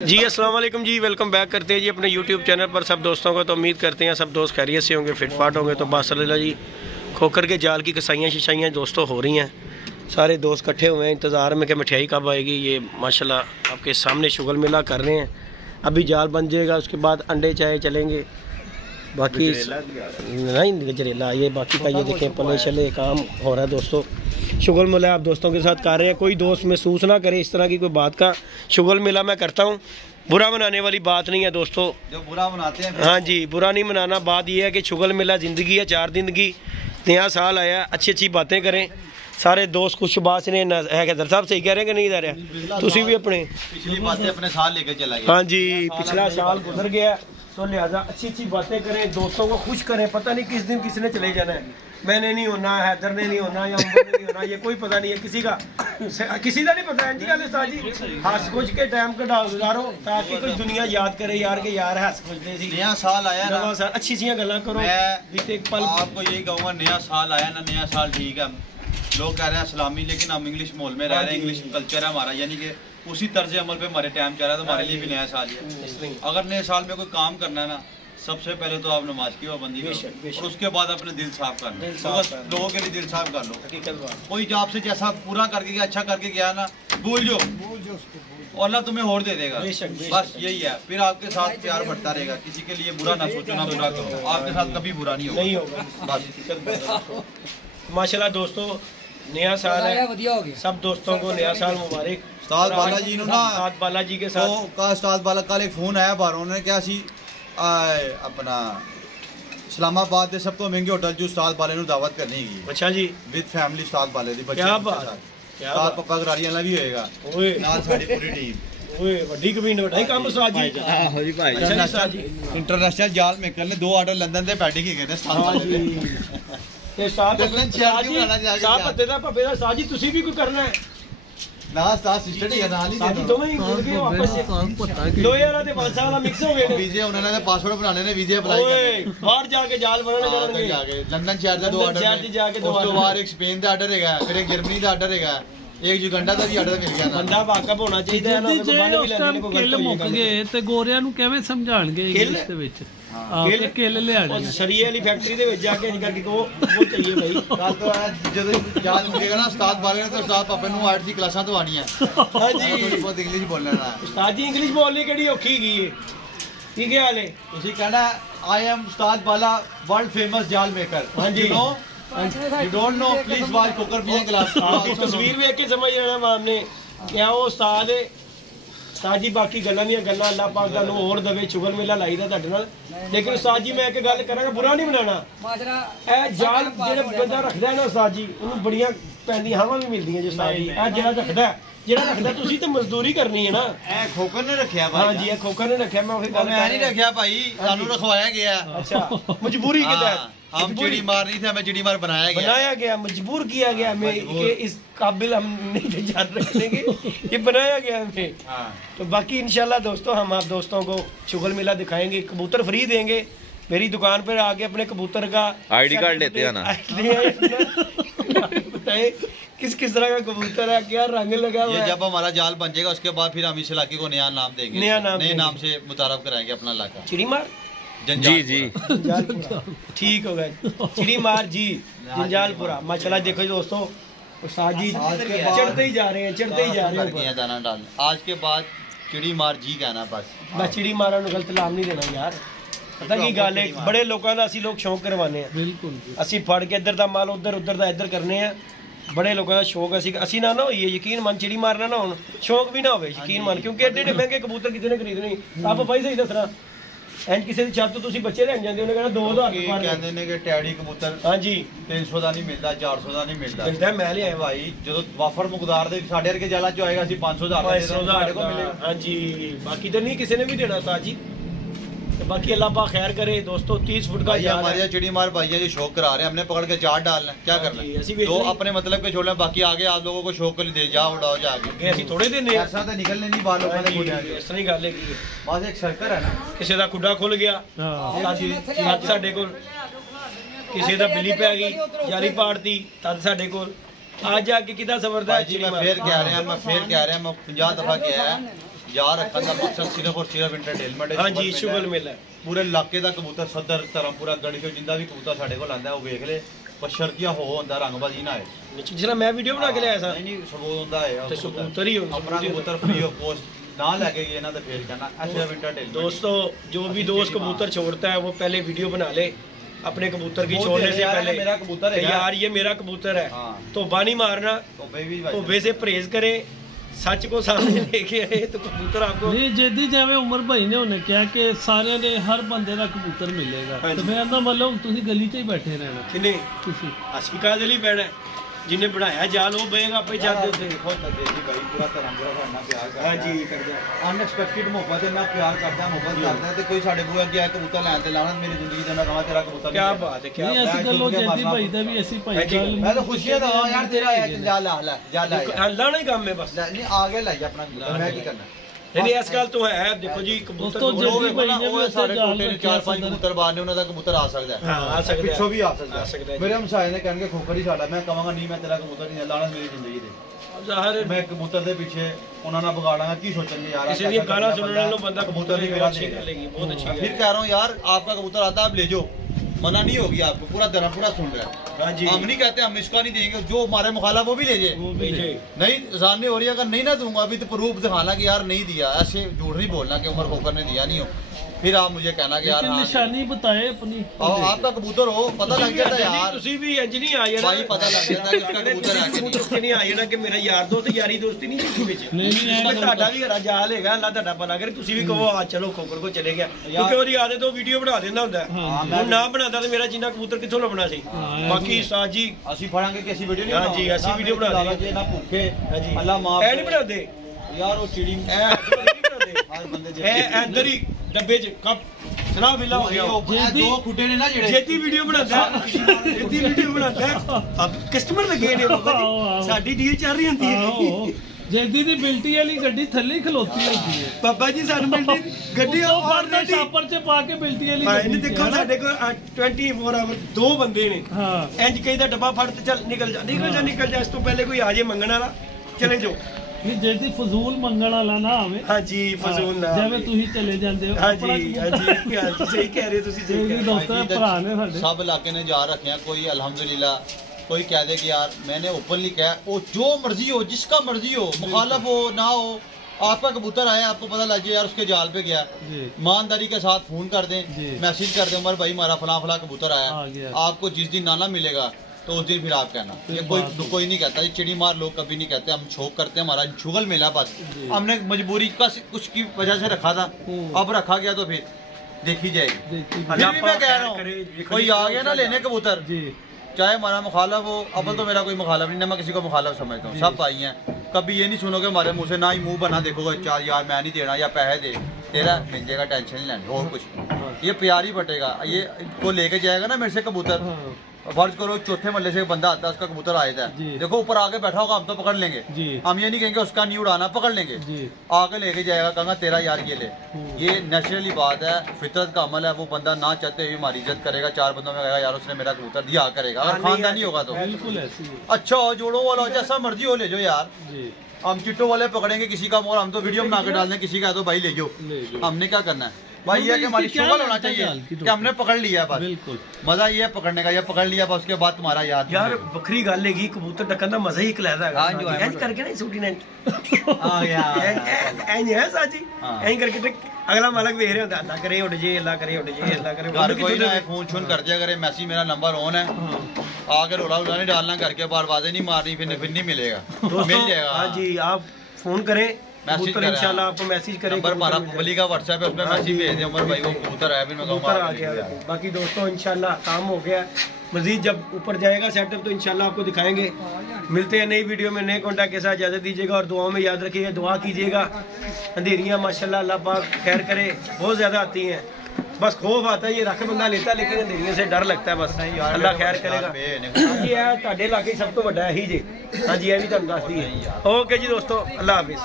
जी अस्सलाम वालेकुम जी, welcome back करते हैं जी अपने यूट्यूब चैनल पर सब दोस्तों को। तो उम्मीद करते हैं सब दोस्त खैरियत से होंगे, फिटफाट होंगे। तो माशाल्लाह जी खोकर के जाल की कसाइयाँ शिशाइयाँ दोस्तों हो रही हैं। सारे दोस्त इकट्ठे हुए हैं इंतज़ार में कि मिठाई कब आएगी। ये माशाल्लाह आपके सामने शुगल मिला कर रहे हैं। अभी जाल बन जाएगा, उसके बाद अंडे चाय चलेंगे। बाकी नहीं गजरेला ये बाकी का ये देखें पले शले काम हो रहा है दोस्तों। शुगल मिला आप दोस्तों के साथ कर रहे हैं। कोई दोस्त महसूस ना करे इस तरह की कोई बात का। शुगल मिला मैं करता हूँ, बुरा मनाने वाली बात नहीं है दोस्तों। जो बुरा मनाते हैं हाँ जी, बुरा नहीं मनाना। बात यह है कि शुगल मिला ज़िंदगी है, 4 दिन की, नया साल आया, अच्छी अच्छी बातें करें। सारे दोस्त खुश बात ने है कि दर साहब सही कह रहे हैं कि नहीं दे रहे? तुसी भी अपने पिछली बातें अपने साल लेकर चला गया। हाँ जी, पिछला साल गुजर गया तो लिहाजा अच्छी अच्छी बातें करें, दोस्तों को खुश करें। पता नहीं किस दिन किसने चले जाना है। मैंने नहीं होना, हैदर ने नहीं होना, या उमर ने नहीं होना, ये कोई पता नहीं है किसी का नहीं पता है जी। हंस खुश के टाइम का गुजारो ताकि कोई दुनिया याद करे यार के यार हंस खुश दे। नया साल आया ना, नया साल अच्छी सी गल्ला करो। मैं आपको यही कहूँगा, नया साल आया ना, नया साल ठीक है। लोग कह रहे हैं सलामी, लेकिन हम इंग्लिश माहौल में रह रहे हैं, इंग्लिश कल्चर है हमारा, यानी कि उसी तर्ज अमल पे हमारे टाइम चल रहा है। तो हमारे लिए भी नया साल है। अगर नए साल में कोई काम करना है ना, सबसे पहले तो आप नमाज की पाबंदी करो और उसके बाद अपने दिल साफ करना। लोगों के लिए दिल साफ कर लो। कोई जो आपसे जैसा पूरा करके गया, अच्छा करके गया ना, भूल जाओ, और अल्लाह तुम्हें और दे देगा। बस यही है। फिर आपके साथ प्यार बढ़ता रहेगा। किसी के लिए बुरा ना सोचो, ना बुरा करो। आपके साथ कभी बुरा नहीं होगा। बस माशाल्लाह दोस्तों, नया साल है, सब दोस्तों को नया साल मुबारक। उस्ताद बालाजी नु ना, उस्ताद बालाजी के साथ उस्ताद बाला कल एक फोन आया बाहर, उन्होंने क्या सी अपना इस्लामाबाद के सब तो महंगे होटल जो उस्ताद बाले नु दावत करनी है। अच्छा जी, विद फैमिली उस्ताद बाले दी बच्चे। क्या बात, क्या उस्ताद पप्पा गरारियां वाला भी होएगा, ओए नाल साडी पूरी टीम। ओए वड्डी कमीन वड्डा ही काम उस्ताद जी। हां जी भाई, अच्छा उस्ताद जी, इंटरनेशनल जाल मेकर ने 2 ऑर्डर लंदन दे बैठे की गए उस्ताद बाले ते साथ साथ पत्ते दा पप्पे दा साथ जी तुसी भी कोई करना है ना। उस्ताद सिस्टर ही नाल ही साथी दोवें ही जुड़ गए वापस से 2000 ते 5 साल मिक्स हो गए। वीजे उन्होंने पासपोर्ट बनाने ने, वीजे अप्लाई करने, बाहर जाके जाल बनाने करनगे, जाके लंदन शहर दा 2 ऑर्डर जाके 2 ऑर्डर, बाहर एक स्पेन दा ऑर्डर हैगा, फिर एक जर्मनी दा ऑर्डर हैगा, एक युगांडा ਦਾ ਵੀ ਆਰਡਰ ਮਿਲ ਗਿਆ ਨਾ। ਬੰਦਾ ਵਾਕਫ ਹੋਣਾ ਚਾਹੀਦਾ ਹੈ ਨਾ। ਜੇ ਉਸ ਟਾਈਮ ਕਿੱਲ ਮੁੱਕ ਗਏ ਤੇ ਗੋਰਿਆਂ ਨੂੰ ਕਿਵੇਂ ਸਮਝਾਣਗੇ ਇੰਗਲਿਸ਼ ਦੇ ਵਿੱਚ? ਕਿੱਲ ਕਿੱਲ ਲਿਆਣੀ ਉਹ ਸਰੀਏ ਵਾਲੀ ਫੈਕਟਰੀ ਦੇ ਵਿੱਚ ਜਾ ਕੇ ਕਰਕੇ ਉਹ ਚਾਹੀਏ ਭਾਈ। ਕੱਲ ਤੋਂ ਜਦੋਂ ਯਾਦ ਮੁਕੇਗਾ ਨਾ ਉਸਤਾਦ ਬਾਰੇ ਤੇ ਉਸਤਾਦ ਪਾਪੇ ਨੂੰ ਆਰਟ ਦੀ ਕਲਾਸਾਂ ਤੋਂ ਆਣੀਆਂ। ਹਾਂਜੀ ਥੋੜੀ ਬਹੁਤ ਇੰਗਲਿਸ਼ ਬੋਲਣਾ ਨਾ। ਉਸਤਾਦ ਜੀ ਇੰਗਲਿਸ਼ ਬੋਲਣੀ ਕਿਹੜੀ ਔਖੀ ਗਈ ਏ? ਕੀ ਹਾਲ ਹੈ? ਤੁਸੀਂ ਕਹਿਣਾ ਆਈ ਐਮ ਉਸਤਾਦ ਬਾਲਾ ਵਰਲਡ ਫੇਮਸ ਜਾਲ ਮੇਕਰ। ਹਾਂਜੀ You don't know, please watch Cooker Beer Class। आपकी तस्वीर देख के समझ लेना आपने क्या वो उस्ताद है। उस्ताद जी बाकी गल्लां दी गल्लां अल्लाह पाक दा नो और दवे, शुगर मेला लाईदा तुहाडे नाल। लेकिन उस्ताद जी मैं एक गल करांगा, बुरा नहीं बनाना। ए जाल जेड़ा बंदा रखदा है ना उस्ताद जी, उन्हें बड़ियां पैंदी हवां भी मिलदियां जो उस्ताद जी। ए जेड़ा रखदा तुसी ते मजदूरी करनी है ना। ए खोकर ने रखिया भाई। हां जी, ए खोकर ने रखिया। मैं वही गल मैं नहीं रखिया भाई, सानू रखवाया गया। अच्छा, मजबूरी के तहत हम चिड़ी मार नहीं थे, हमें चिड़ी मार बनाया गया, मजबूर किया गया हमें कि इस काबिल हम नहीं थे जान रखने के, ये बनाया गया हमें। तो बाकी इंशाल्लाह दोस्तों हम आप दोस्तों को शुगल मेला दिखाएंगे, कबूतर फ्री देंगे। मेरी दुकान पर आके अपने कबूतर का आईडी कार्ड लेते हैं ना, बताए किस तरह का कबूतर है, क्या रंग लगा हुआ है। जब हमारा जाल बन जाएगा उसके बाद फिर हम इस इलाके को नया नाम देंगे, नए नाम से मुतारफ कराएंगे अपना इलाका। चिड़ी मार जी जी ठीक हो गए, चिड़ी मार जी जंजालपुरा। माशाल्लाह देखो दोस्तों, उस्ताद जी चढ़ते ही जा रहे हैं, चढ़ते ही जा रहे हैं। दाना डाल आज के बाद चिड़ी मार जी कहना बस। मैं चिड़ी मारा ਨੂੰ ਗਲਤ ਨਾਮ ਨਹੀਂ ਦੇਣਾ ਯਾਰ। ਪਤਾ ਕੀ ਗੱਲ ਹੈ, ਬੜੇ ਲੋਕਾਂ ਦਾ ਅਸੀਂ ਲੋਕ ਸ਼ੌਂਕ ਕਰਵਾਉਂਦੇ ਆ। ਬਿਲਕੁਲ ਅਸੀਂ ਫੜ ਕੇ ਇੱਧਰ ਦਾ ਮਾਲ ਉੱਧਰ ਦਾ ਇੱਧਰ ਕਰਨੇ ਆ। ਬੜੇ ਲੋਕਾਂ ਦਾ ਸ਼ੌਂਕ ਅਸੀਂ ਨਾ ਹੋਈਏ ਯਕੀਨ ਮੰਨ ਚਿੜੀ ਮਾਰਨਾ ਨਾ ਹੁਣ ਸ਼ੌਂਕ ਵੀ ਨਾ ਹੋਵੇ ਯਕੀਨ ਮੰਨ, ਕਿਉਂਕਿ ਐਡੇ ਐਡੇ ਮਹਿੰਗੇ ਕਬੂਤਰ ਕਿਸੇ ਨੇ ਖਰੀਦਣੇ। ਆਪ ਭਾਈ ਸਹੀ ਦੱਸਣਾ, ਐਂ ਕਿਸੇ ਦੀ ਛੱਤ ਤੋਂ ਤੁਸੀਂ ਬੱਚੇ ਲੈਣ ਜਾਂਦੇ ਉਹਨੇ ਕਹਿਣਾ 2000 ਕਹਿੰਦੇ ਨੇ ਕਿ ਟੈਡੀ ਕਬੂਤਰ ਹਾਂਜੀ 300 ਦਾ ਨਹੀਂ ਮਿਲਦਾ, 400 ਦਾ ਨਹੀਂ ਮਿਲਦਾ। ਮਿਲਦਾ ਮੈਂ ਲਿਆਇਆ ਭਾਈ, ਜਦੋਂ ਵਾਫਰ ਮੁਕਦਾਰ ਦੇ ਸਾਡੇ ਵਰਗੇ ਜਾਲਾਂ ਚ ਆਏਗਾ ਅਸੀਂ 500 ਦਾ ਸਾਡੇ ਕੋਲ ਮਿਲੇਗਾ। ਹਾਂਜੀ ਬਾਕੀ ਤਾਂ ਨਹੀਂ ਕਿਸੇ ਨੇ ਵੀ ਦੇਣਾ ਸਾਜ ਜੀ। बाकी अल्लाह पाक खैर करे दोस्तों। 30 फुट का हमारे चिड़ी मार भाई जो शौक करा रहे हैं, हमने पकड़ के चार डालना, क्या करना है? तो अपने मतलब के छोड़ना, बाकी आगे आप लोगों को शौक के लिए दे जाओ उड़ाओ जाके। थोड़े दिन ऐसा तो निकलने नहीं बाल लोगों ने खुद इस तरह गल है। बस एक सर्कल है ना, किसी का खुडा खुल गया साडे कोल, किसी का बिल्ली पै गई जारी पाड़ती तद साडे कोल आज जाके किदा समझदा है। मैं फिर कह रहा मैं 50 दफा गया है यार रखा था मकसद सिर्फ और सिर्फ एंटरटेनमेंट। हाँ जी, शुगल मेला पूरे इलाके का कबूतर सदर धर्मपुरा गढ़ के जिंदा भी कबूतर साढ़े को लांदा है वो वेख ले, पर शर्तियां हो होंदा रंगबाजी ना है। जिसला मैं वीडियो बना के लिया था नहीं सबूत होंदा है ਤੇ ਕਬੂਤਰ ਹੀ ਹੁੰਦਾ अपना कबूतर फ्री ऑफ कॉस्ट ना लेके गए ना तो फिर कहना सिर्फ एंटरटेनमेंट। दोस्तों जो भी दोस्त कबूतर छोड़ता है वो पहले वीडियो बना ले अपने कबूतर की छोड़ने से पहले, मेरा कबूतर है यार ये मेरा कबूतर है तो बानी मारना, तोबे से परहेज करे, सच को सामने लेके आए तो कबूतर आपको नहीं जेदी जिवें उमर भाई ने उन्हें कहा कि सारे ने हर बंदे का कबूतर मिलेगा तो फिर ना मतलब तुसी गली च ही बैठे रहना किने तुसी अशिका दली पैना जिन्हें बनाया जाल वो बहेगा आपे जाते होते भाई पूरा तरंगरा करना प्यार करदा। हां जी करदा अनएक्सपेक्टेड मोहब्बत इतना प्यार करदा है ते कोई साडे बुआ गया कबूतर लैन ते लाना मेरी जिंदगी दा ना कहा तेरा कबूतर क्या बात है, क्या नहीं ऐसी गल्लो जेदी भाई दा भी ऐसी भाई गल मैं तो खुशियां दा यार तेरा आया जा ला हल्ला नहीं काम में बस नहीं आगे लाई अपना कबूतर मैं की करना नहीं इस गल तो है। देखो जी कबूतर ਉਹ ਸਾਰੇ ਟੋਟੇ ਨੇ 4-5 ਕਬੂतर ਬਾਹਰ ਨੇ ਉਹਨਾਂ ਦਾ ਕਬੂਤਰ ਆ ਸਕਦਾ ਹੈ। ਹਾਂ ਆ ਸਕਦਾ ਪਿੱਛੋਂ ਵੀ ਆ ਸਕਦਾ ਹੈ। ਮੇਰੇ ਹਮਸਾਏ ਨੇ ਕਹਿਣਗੇ ਖੋਖਰ ਹੀ ਸਾਡਾ, ਮੈਂ ਕਹਾਂਗਾ ਨਹੀਂ ਮੈਂ ਤੇਰਾ ਕਬੂਤਰ ਨਹੀਂ ਲਾਣਾ ਮੇਰੀ ਜ਼ਿੰਦਗੀ ਦੇ ਜ਼ਾਹਰ ਮੈਂ ਕਬੂतर ਦੇ ਪਿੱਛੇ ਉਹਨਾਂ ਨਾਲ ਵਿਗਾੜਾਂਗਾ ਕੀ ਸੋਚਣਗੇ यार किसी भी गाना सुनने वालों बंदा कबूतर की अच्छी कर लेगी, बहुत अच्छी है। फिर कह रहा हूँ यार आपका कबूतर आता है आप ले जाओ, मना नहीं होगी आपको, पूरा धर्मपुरा सुन रहा है। हाँ जी हम नहीं कहते हम इसका नहीं देंगे, जो हमारे मुखाला वो भी ले जाए। नहीं जानने हो रही है अगर नहीं ना दूंगा अभी तो प्रूफ दिखाना कि यार नहीं दिया, ऐसे झूठ नहीं बोलना कि उमर खोकर ने दिया नहीं हो, फिर आप मुझे कहना कि यार निशानी बताए अपनी आपका कबूतर हो पता लग जाता है यार। तुसी भी इंज नहीं आ जाना भाई पता लग जाता है कि उसका कबूतर है कि नहीं। नहीं आ जाना कि मेरा यार दोस्त यारी दोस्ती नहीं जिंदगी ਵਿੱਚ नहीं ਤੁਹਾਡਾ ਵੀ ਹਰਾ ਜਾਲ ਹੈਗਾ, ਅੱਲਾ ਤੁਹਾਡਾ ਭਲਾ ਕਰੇ। ਤੁਸੀਂ ਵੀ ਕਹੋ ਆ ਚਲੋ ਖੋਕਰ ਕੋ ਚਲੇ ਗਿਆ, ਕਿਉਂਕਿ ਉਹਦੀ ਆਦਤ ਉਹ ਵੀਡੀਓ ਬਣਾ ਦਿੰਦਾ ਹੁੰਦਾ ਹੈ। ਉਹ ਨਾ ਬਣਾਦਾ ਤੇ ਮੇਰਾ ਜਿੰਨਾ ਕਬੂਤਰ ਕਿੱਥੋਂ ਲੱਭਣਾ ਸੀ। ਬਾਕੀ ਉਸਤਾਦ ਜੀ ਅਸੀਂ ਫੜਾਂਗੇ ਕਿ ਅਸੀਂ ਵੀਡੀਓ ਨਹੀਂ ਹਾਂਜੀ ਅਸੀਂ ਵੀਡੀਓ ਬਣਾ ਦੇਗੇ ਨਾ ਭੁੱਖੇ ਹਾਂਜੀ ਅੱਲਾ ਮਾਫ ਐ ਨਹੀਂ ਬਣਾਉਂਦੇ ਯਾਰ ਉਹ ਚਿੜੀ ਐ ਨਹੀਂ ਬਣਾਉਂਦੇ ਹਰ ਬੰਦੇ ਦੇ ਐ ਅੰਦਰ ਹੀ ਡੱਬੇ 'ਚ ਕੱਪ ਸਰਾ ਵਿਲਾ ਹੋ ਗਿਆ ਦੋ ਖੁੱਡੇ ਨੇ ਨਾ ਜਿਹੜੇ ਜੇਤੀ ਵੀਡੀਓ ਬਣਾਉਂਦਾ ਜੇਤੀ ਵੀਡੀਓ ਬਣਾਉਂਦਾ ਅਬ ਕਸਟਮਰ ਲੱਗੇ ਨੇ ਬਾਬਾ ਜੀ, ਸਾਡੀ ਡੀਲ ਚੱਲ ਰਹੀ ਹੁੰਦੀ ਹੈ। जेदी दी बिल्टी वाली गड्डी थल्ले ही खलोती होती है बाबा जी सानू बिल्टी गड्डी और छापर च पा के बिल्टी वाली भाई ने देखो ਸਾਡੇ ਕੋਲ 24 ਆਵਰ ਦੋ ਬੰਦੇ ਨੇ ਹਾਂ ਇੰਜ ਕਈ ਦਾ ਡੱਬਾ ਫੜ ਤੇ ਚੱਲ ਨਿਕਲ ਜਾ ਇਸ ਤੋਂ ਪਹਿਲੇ ਕੋਈ ਆ ਜੇ ਮੰਗਣ ਵਾਲਾ ਚਲੇ ਜਾਓ। ਨਹੀਂ जेदी फजूल मंगण वाला ना आवे हाँ जी फजूल ना ਜਿਵੇਂ ਤੁਸੀਂ ਚਲੇ ਜਾਂਦੇ ਹੋ हाँ जी सही कह रहे ਤੁਸੀਂ सही कह रहे ਦੋਸਤਾਂ ਭਰਾ ਨੇ ਸਾਡੇ सब इलाके ने जा रखे हैं। कोई अल्हम्दुलिल्लाह कोई कह दे कि यार मैंने ओपनली कहा वो जो मर्जी हो जिसका मर्जी हो मुखालफ हो ना हो, आपका कबूतर आया आपको पता लग जाए यार उसके जाल पे गया, ईमानदारी के साथ फोन कर दें, मैसेज कर दें उमर भाई हमारा फला फला कबूतर आया, आपको जिस दिन नाना मिलेगा तो उस दिन फिर आप कहना। ये कोई नहीं कहता, ये चिड़ी मार लोग कभी नहीं कहते, हम शौक करते हैं, हमारा शुगल मिला बस। हमने मजबूरी का कुछ की वजह से रखा था, अब रखा गया तो फिर देखी जाएगी। मैं कह रहा हूँ कोई आ गया ना लेने कबूतर चाहे हमारा मुखालफ हो, अब तो मेरा कोई मुखालफ नहीं, मैं किसी को मुखालफ समझता हूँ, सब भाई हैं। कभी ये नहीं सुनोगे हमारे मुंह से, ना ही मुंह बना देखोगे चार यार मैं नहीं देना या पैसे दे तेरा मिल जाएगा, टेंशन नहीं लेनी और कुछ। ये प्यार ही बटेगा, ये को लेके जाएगा ना मेरे से कबूतर, फर्ज करो चौथे महल्ले से बंदा आता है उसका कबूतर आया था, देखो ऊपर आगे बैठा होगा हम तो पकड़ लेंगे, हम ये नहीं कहेंगे उसका नहीं उड़ाना, पकड़ लेंगे, आगे लेके जाएगा कहूँगा तेरा यार ये ले। ये नेचुरली बात है, फितरत का अमल है, वो बंदा ना चाहते हुए हमारी इज्जत करेगा, चार बंदों में कहेगा यार उसने मेरा कबूतर दिया करेगा, अगर खानदानी होगा तो बिल्कुल ऐसी अच्छा हो, जोड़ों वाला जैसा मर्जी हो ले जाओ यार। हम चिट्टों वाले पकड़ेंगे किसी का मोर, हम तो वीडियो बना के डाल दें किसी का तो भाई ले जाओ, हमने क्या करना है भाई, ये कि हमारी शुगल होना चाहिए कि हमने पकड़ लिया बस, बिल्कुल मजा ये है पकड़ने का, ये पकड़ लिया बस उसके बाद तुम्हारा याद यार बकरी गल है कबूतर टक्कन दा मजा ही एक लैदा है। हां जो ऐज करके ना शूटिंग आ गया ऐज है साजी ऐज करके अगला मालक देख रहे होता अल्लाह करे उड़ जे अल्लाह करे उड़ जे अल्लाह करे घर कोई ना फोन छोन कर दिया करे, मैसेज मेरा नंबर ऑन है, आगे रोला उड़ा नहीं डालना, करके बार बातें नहीं मारनी, फिर नहीं मिलेगा, मिल जाएगा। हां जी आप फोन करें मैसेज करें इंशाल्लाह, आपको मैसेज करें, नंबर हमारा पब्लिक का व्हाट्सएप है उसमें मैसेज भेज दें उमर भाई वो कबूतर आया, फिर मैं कहूंगा आ गया। बाकी दोस्तों इंशाल्लाह काम हो गया, मजीद जब ऊपर जाएगा सेटअप तो इंशाल्लाह आपको दिखाएंगे। मिलते हैं नई वीडियो में नए कॉन्टैक्ट के साथ, इजाजत दीजिएगा और दुआओं में याद रखिएगा, दुआ कीजिएगा। अंधेरियां माशाल्लाह अल्लाह पाक खैर करे बहुत ज्यादा आती हैं, बस खौफ आता है, ये रख बंदा लेता लेकिन अंधेरियों से डर लगता है, बस अल्लाह खैर करेगा। ये है ਤੁਹਾਡੇ ਇਲਾਕੇ ਸਭ ਤੋਂ ਵੱਡਾ ਇਹੀ ਜੇ। ਹਾਂਜੀ ਇਹ ਵੀ ਤੁਹਾਨੂੰ ਦੱਸਦੀ ਹੈ। ਓਕੇ ਜੀ ਦੋਸਤੋ, ਅੱਲਾਹ ਹਾਫਿਜ਼।